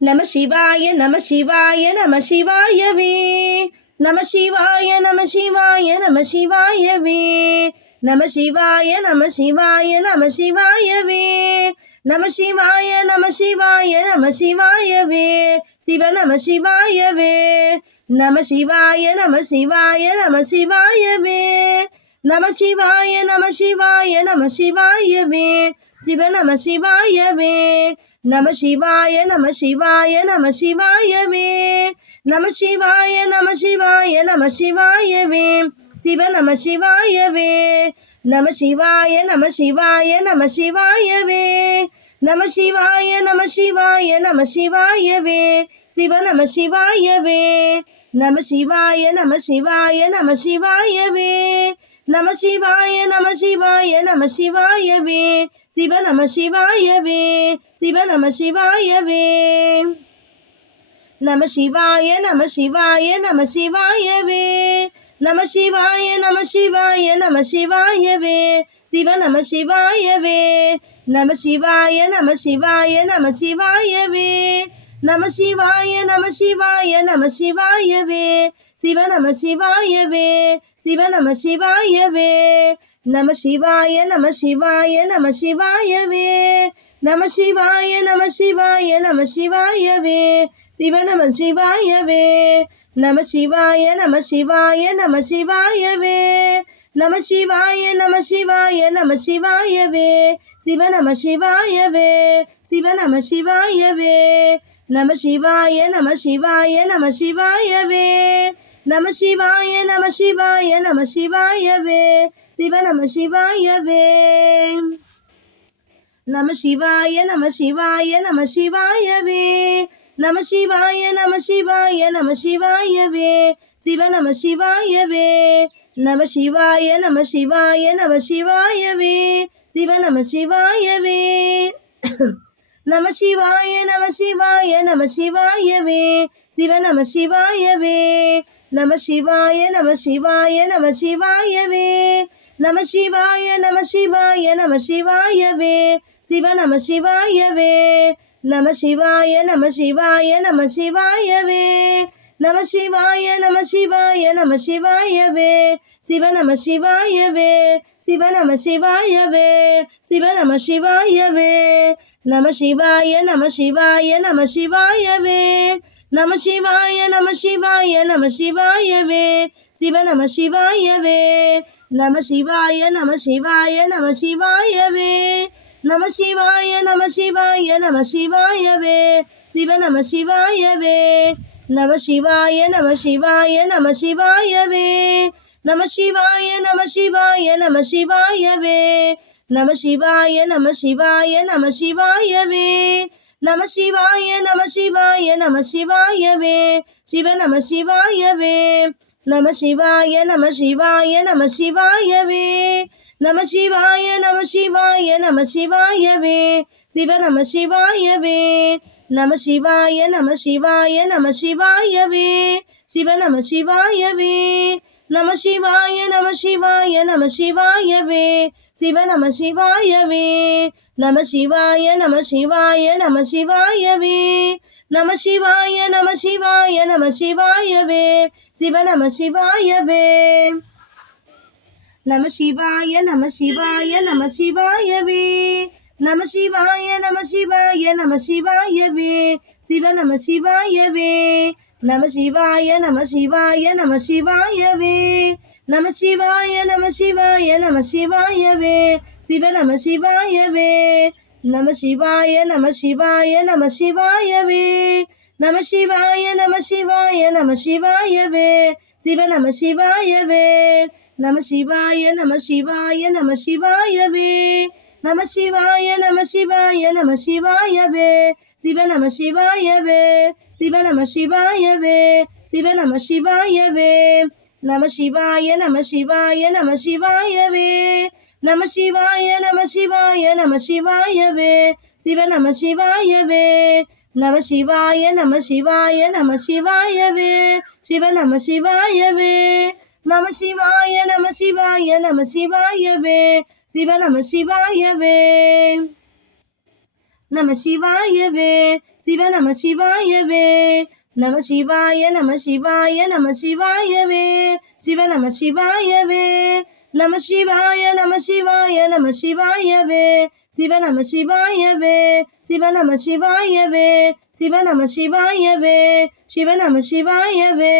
நம சிவாய நம சிவாய நம சிவாயவே நம சிவாய நம சிவாய நம சிவாயவே நம சிவாய நம சிவாய நம சிவாயவே நம சிவாய நம சிவாய நம சிவாயவே சிவ நம சிவாயவே நம சிவாய நம சிவாய நம சிவாயவே நம சிவாய நம சிவாய நம சிவாயவே சிவ நம சிவாயவே நம சிவாய நம சிவாய நம சிவாயவே நம சிவாய நம சிவாய நம சிவாயவே சிவ நம சிவாயவே நம சிவாய நம சிவாய நம சிவாயவே நம சிவாய நம சிவாய நம சிவாயவே சிவ நம சிவாயவே நம சிவாய நம சிவாய நம சிவாயவே நம சிவாய நம சிவாய நம சிவாயவே சிவ நம சிவாயவே சிவ நம சிவாயவே நம சிவாய நம சிவாய நம சிவாயவே நம சிவாய நம சிவாய நம சிவாயவே சிவ நம சிவாயவே நம சிவாய நம சிவாய நம சிவாயவே நம சிவாய நம சிவாய நம சிவாயவே சிவ நம சிவாயவே சிவ நம சிவாயவே நம சிவாய நம சிவாய நம சிவாயவே நம சிவாய நம சிவாய நம சிவாயவே சிவ நம சிவாயவே நம சிவாய நம சிவாய நம சிவாயவே நம சிவாய நம சிவாய நம சிவாயவே சிவ நம சிவாயவே சிவ நம சிவாயவே நம சிவாய நம சிவாய நம சிவாயவே நம சிவாய நம சிவாய நம சிவாயவே சிவ நம சிவாயவே நம சிவாய நம சிவாய நம சிவாயவே நம சிவாய நம சிவாய நம சிவாயவே சிவ நம சிவாயவே நம சிவாய நம சிவாய நம சிவாயவே சிவ நம சிவாயவே நம சிவாய நம சிவாய நம சிவாயவே சிவ நம சிவாயவே நம சிவாய நம சிவாய நம சிவாயவே நம சிவாய நம சிவாய நம சிவாயவே சிவ நம சிவாயவே நம சிவாய நம சிவாய நம சிவாயவே நம சிவாய நம சிவாய நம சிவாயவே சிவ நம சிவாயவே சிவ நம சிவாயவே சிவ நம சிவாயவே நம சிவாய நம சிவாய நம சிவாயவே நம சிவாய நம சிவாய நம சிவாயவே சிவ நம சிவாயவே நம சிவாய நம சிவாய நம சிவாயவே நம சிவாய நம சிவாய நம சிவாயவே சிவ நம சிவாயவே நம சிவாய நம சிவாய நம சிவாயவே நம சிவாய நம சிவாய நம சிவாயவே நம சிவாய நம சிவாய நம சிவாயவே நம சிவாய நம சிவாய நம சிவாயவே சிவ நம சிவாயவே நம சிவாய நம சிவாய நம சிவாயவே நம சிவாய நம சிவாய நம சிவாயவே சிவ நம சிவாயவே நம சிவாய நம சிவாய நம சிவாயவே சிவ நம சிவாயவே நம சிவாய நம சிவாய நம சிவாயவே சிவ நம சிவாயவே நம சிவாய நம சிவாய நம சிவாயவே நம சிவாய நம சிவாய நம சிவாயவே சிவ நம சிவாயவே நம சிவாய நம சிவாய நம சிவாயவே நம சிவாய நம சிவாய நம சிவாயவே சிவ நம சிவாயவே நம சிவாய நம சிவாய நம சிவாயவே நம சிவாய நம சிவாய நம சிவாயவே சிவ நம சிவாயவே நம சிவாய நம சிவாய நம சிவாயவே நம சிவாய நம சிவாய நம சிவாயவே சிவ நம சிவாயவே நம சிவாய நம சிவாய நம சிவாயவே நம சிவாய நம சிவாய நம சிவாயவே சிவ நம சிவாயவே சிவ நம சிவாயவே சிவ நம சிவாயவே நம சிவாய நம சிவாய நம சிவாயவே நம சிவாய நம சிவாய நம சிவாயவே சிவ நம சிவாயவே நம சிவாய நம சிவாய நம சிவாயவே சிவ நம சிவாயவே நம சிவாய நம சிவாய நம சிவாயவே சிவ நம சிவாயவே நம சிவாயவே சிவ நம சிவாயவே நம சிவாய நம சிவாய நம சிவாயவே சிவ நம சிவாயவே நம சிவாய நம சிவாய நம சிவாயவே சிவ நம சிவாயவே சிவ நம சிவாயவே சிவ நம சிவாயவே சிவ நம சிவாயவே